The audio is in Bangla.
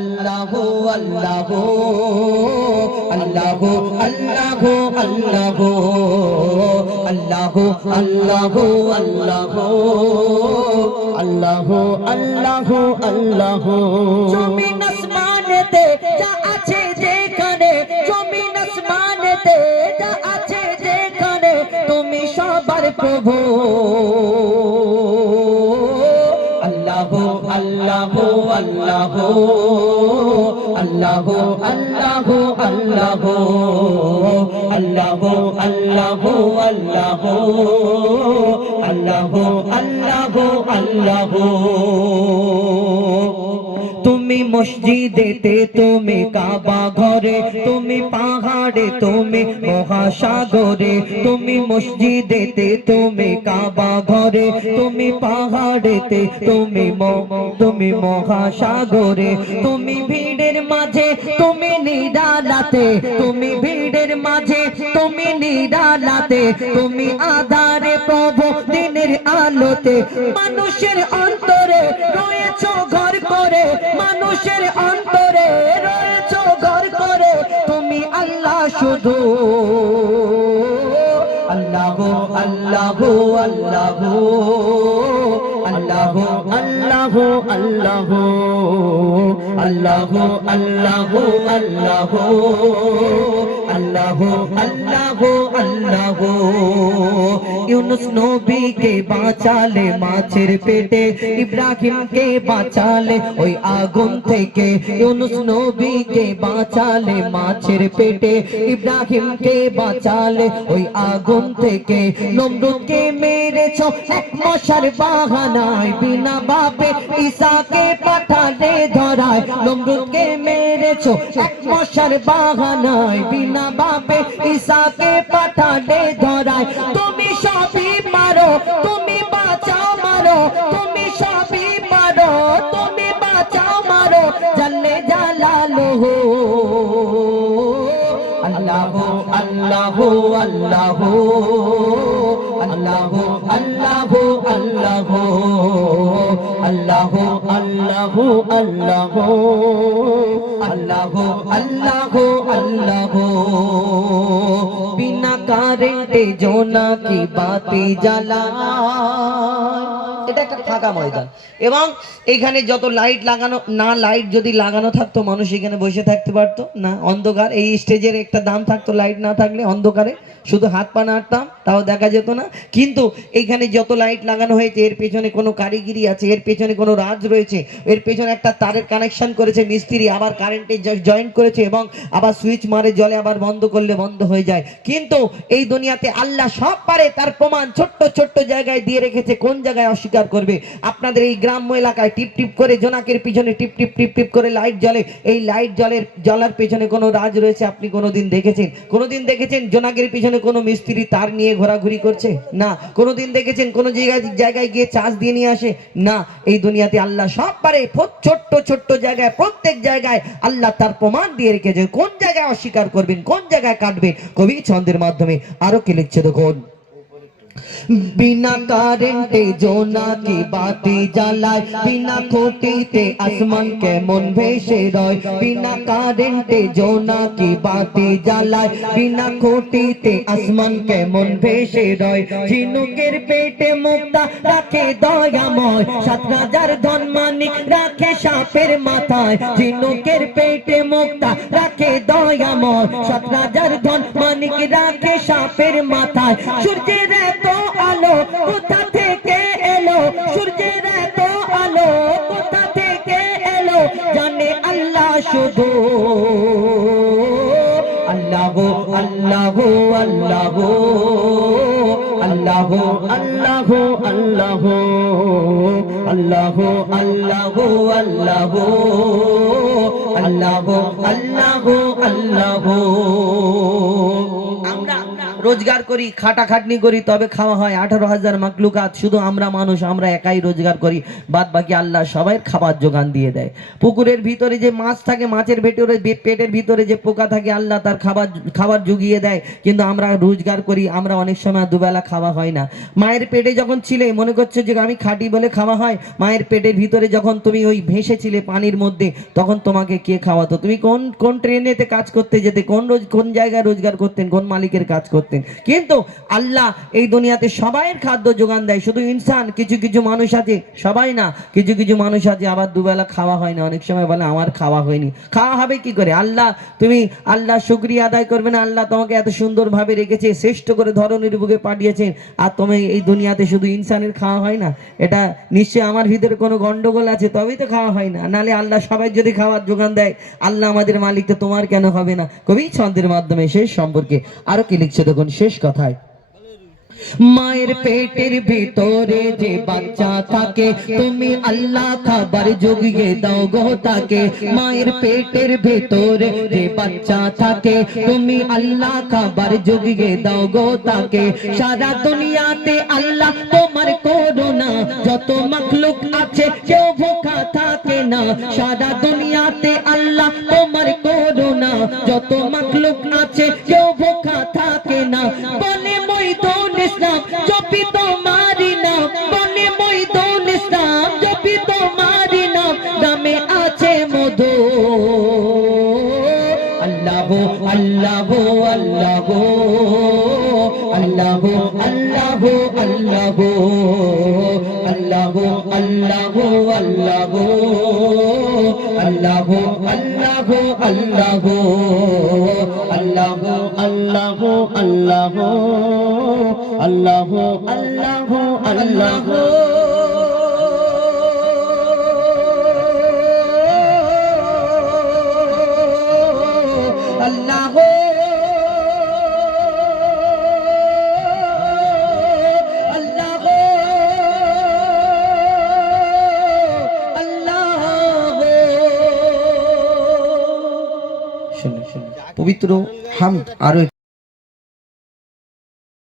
আল্লাহ আল্লাহ আল্লাহ আল্লাহ আল্লাহ আল্লাহ আল্লাহ আল্লাহ আল্লাহ আল্লাহ আল্লাহ জমিন আসমানেতে যা আছে যেখানে জমিন আসমানেতে যা আছে যেখানে তুমি সবার প্রভু আল্লাহ আল্লাহ আল্লাহ আল্লাহ আল্লাহ আল্লাহ আল্লাহ আল্লাহ আল্লাহ আল্লাহ আল্লাহ আল্লাহ তুমি মসজিদেতে তুমি কাবা ঘরে তুমি পাহাড়ে তুমি মহাসাগরে তুমি মসজিদেতে তুমি কাবা ঘরে তুমি পাহাড়েতে তুমি মহাসাগরে তুমি ভিড়ের মাঝে তুমি নিরালাতে তুমি ভিড়ের মাঝে তুমি নিরালাতে তুমি আধারে প্রভু দিনের আলোতে মানুষের অন্তরে রয়েছো ঘর করে মানুষের অন্তরে রয়েছো ঘর করে তুমি আল্লাহ শুধু আল্লাহ আল্লাহ আল্লাহ আল্লাহ আল্লাহ আল্লাহ আল্লাহ আল্লাহ আল্লাহ আল্লাহ আল্লাহ আল্লাহ ইউনুস নবীকে বাঁচালে মাছের পেটে ইব্রাহিমকে বাঁচালে ওই আগুন থেকে ইউনুস নবীকে বাঁচালে মাছের পেটে ইব্রাহিমকে বাঁচালে ওই আগুন থেকে নমরুদকে মেরেছো এক মশার বাহানায় বিনা বাপে ঈসাকে পাঠালে ধরায় নমরুদকে মেরেছো এক মশার বাহানায় বিনা বাপে ঈসাকে পাঠালে ধরায় তুমি সবই পারো তুমি বাঁচাও মারো তুমি সবই পারো তুমি বাঁচাও মারো জাল্লে জালালুহু আল্লাহ আল্লাহ আল্লাহ আল্লাহ আল্লাহ আল্লাহ আল্লাহ আল্লাহ আল্লাহ আল্লাহ আল্লাহ আল্লাহ বিনা কারেন্টে জোনাকি বাতি জ্বালায় এটা একটা ফাঁকা ময়দান এবং এখানে যত লাইট লাগানো না লাইট যদি লাগানো থাকতো মানুষ এখানে বসে থাকতে পারতো না অন্ধকার এই স্টেজের একটা দাম থাকতো লাইট না থাকলে অন্ধকারে শুধু হাত পা নাড়তাম তাও দেখা যেত না কিন্তু এখানে যত লাইট লাগানো হয়েছে এর পেছনে কোনো কারিগরি আছে এর পেছনে কোনো রাজ রয়েছে এর পেছনে একটা তারের কানেকশন করেছে মিস্ত্রি আবার কারেন্টে জয়েন্ট করেছে এবং আবার সুইচ মারে জলে আবার বন্ধ করলে বন্ধ হয়ে যায় কিন্তু এই দুনিয়াতে আল্লাহ সব পারে তার প্রমাণ ছোট্ট ছোট্ট জায়গায় দিয়ে রেখেছে কোন জায়গায় অস্বীকার করবে আপনাদের এই গ্রাম্য এলাকায় টিপ টিপ করে জোনাকের পিছনে টিপ টিপ টিপ টিপ করে লাইট জ্বলে এই লাইট জ্বলার পেছনে কোনো রাজ রয়েছে আপনি কোনোদিন দেখেছেন জোনাকের পিছনে কোনো মিস্ত্রি তার নিয়ে ঘোরাঘুরি করছে না কোনোদিন দেখেছেন কোনো জায়গায় গিয়ে চার্জ দিয়ে নিয়ে আসে না এই দুনিয়াতে আল্লাহ সব পারে ছোট্ট ছোট্ট জায়গায় প্রত্যেক জায়গায় আল্লাহ তার প্রমাণ দিয়ে রেখেছে কোন জায়গায় অস্বীকার করবেন কোন জায়গায় কাটবেন কবি ছন্দের মাধ্যমে আরো কি লিখছে দেখুন बिना कारेंटे जोनाकी बाती जलाय बिना खोटीते आसमान के मन भेसे रय बिना कारेंटे जोनाकी बाती जलाय बिना खोटीते आसमान के मन भेसे रय झिनुकेर पेटे मुक्ता राखे दयामय 7000 धन मानिक राखे सापेर माथाय झिनुकेर पेटे मुक्ता राखे दयामय 7000 धन मानिक राखे सापेर माथाय सूर्येर तो আলো কোথা থেকে এলো সূর্যের এত আলো কোথা থেকে এলো জানে আল্লাহ শুধু আল্লাহ আল্লাহ আল্লাহ আল্লাহ আল্লাহ আল্লাহ আল্লাহ আল্লাহ আল্লাহ আল্লাহ আল্লাহ আল্লাহ আমরা রোজগার করি, খাটাখাটনি করি, তবে খাওয়া হয়। 18,000 মাকলুকাত, শুধু আমরা মানুষ, আমরা একাই রোজগার করি, বাদ বাকি আল্লাহ সবাই খাবার যোগান দিয়ে দেয়। পুকুরের ভিতরে যে মাছ থাকে, মাছের পেটের ভিতরে যে পোকা থাকে, আল্লাহ তার খাবার জুগিয়ে দেয়, কিন্তু আমরা রোজগার করি, আমরা অনেক সময় দুবেলা খাওয়া হয় না। মায়ের পেটে যখন ছিলে মনে করছো যে আমি খাঁটি বলে খাওয়া হয়, মায়ের পেটের ভিতরে যখন তুমি ওই ভেসেছিলে পানির মধ্যে, তখন তোমাকে কে খাওয়াতো? তুমি কোন ট্রেনেতে কাজ করতে যেতে, কোন জায়গায় রোজগার করতেন, কোন মালিকের কাজ করতেন? কিন্তু আল্লাহ এই দুনিয়াতে সবাইয়ের খাদ্য যোগান দেয়। শুধু ইনসান, কিছু কিছু মানুষ আছে, সবাই না, কিছু কিছু মানুষ আছে আবার দুবেলা খাওয়া হয় না। অনেক সময় বলে আমার খাওয়া হয়নি। খাওয়া হবে কি করে? তুমি আল্লাহ শুকরিয়া আদায় করবে না? আল্লাহ তোমাকে এত সুন্দরভাবে রেখেছে, শ্রেষ্ঠ করে ধরনের বুকে পাঠিয়েছেন, আর তুমি এই দুনিয়াতে শুধু ইনসানের খাওয়া হয় না? এটা নিশ্চয়ই আমার ভিতরে কোনো গন্ডগোল আছে, তবেই তো খাওয়া হয় না। নালে আল্লাহ সবাই যদি খাওয়ার যোগান দেয়, আল্লাহ আমাদের মালিক, তো তোমার কেন হবে না? কবি ছন্দের মাধ্যমে শেষ সম্পর্কে আরো কি লিখছে দেখুন শেষ কথায়। মায়ের পেটের ভিতরে যে বাচ্চা থাকে, তুমি আল্লাহ খাবার জুগিয়ে দাও গো তাকে। মায়ের পেটের ভিতরে যে বাচ্চা থাকে, তুমি আল্লাহ খাবার জুগিয়ে দাও গো তাকে। সারা দুনিয়াতে আল্লাহ তোমার করুণা, যত মাখলুক আছে কেউ ভুখা থাকে না। সারা দুনিয়াতে আল্লাহ তোমার করুণা, যত মাখলুক আছে কেউ ভুখা থাকে না। বলে মইদুল ইসলাম জপি তোমারি নাম, বলে মইদুল ইসলাম জপি তোমারি নাম, নামে আছে মধু। আল্লাহ আল্লাহ আল্লাহ আল্লাহ আল্লাহ আল্লাহ আল্লাহ আল্লাহ আল্লাহ আল্লাহ আল্লাহ আল্লাহ আল্লাহ আল্লাহ আল্লাহ আল্লাহ আল্লাহ আল্লাহ। আল্লাহ পবিত্র হামদ আরো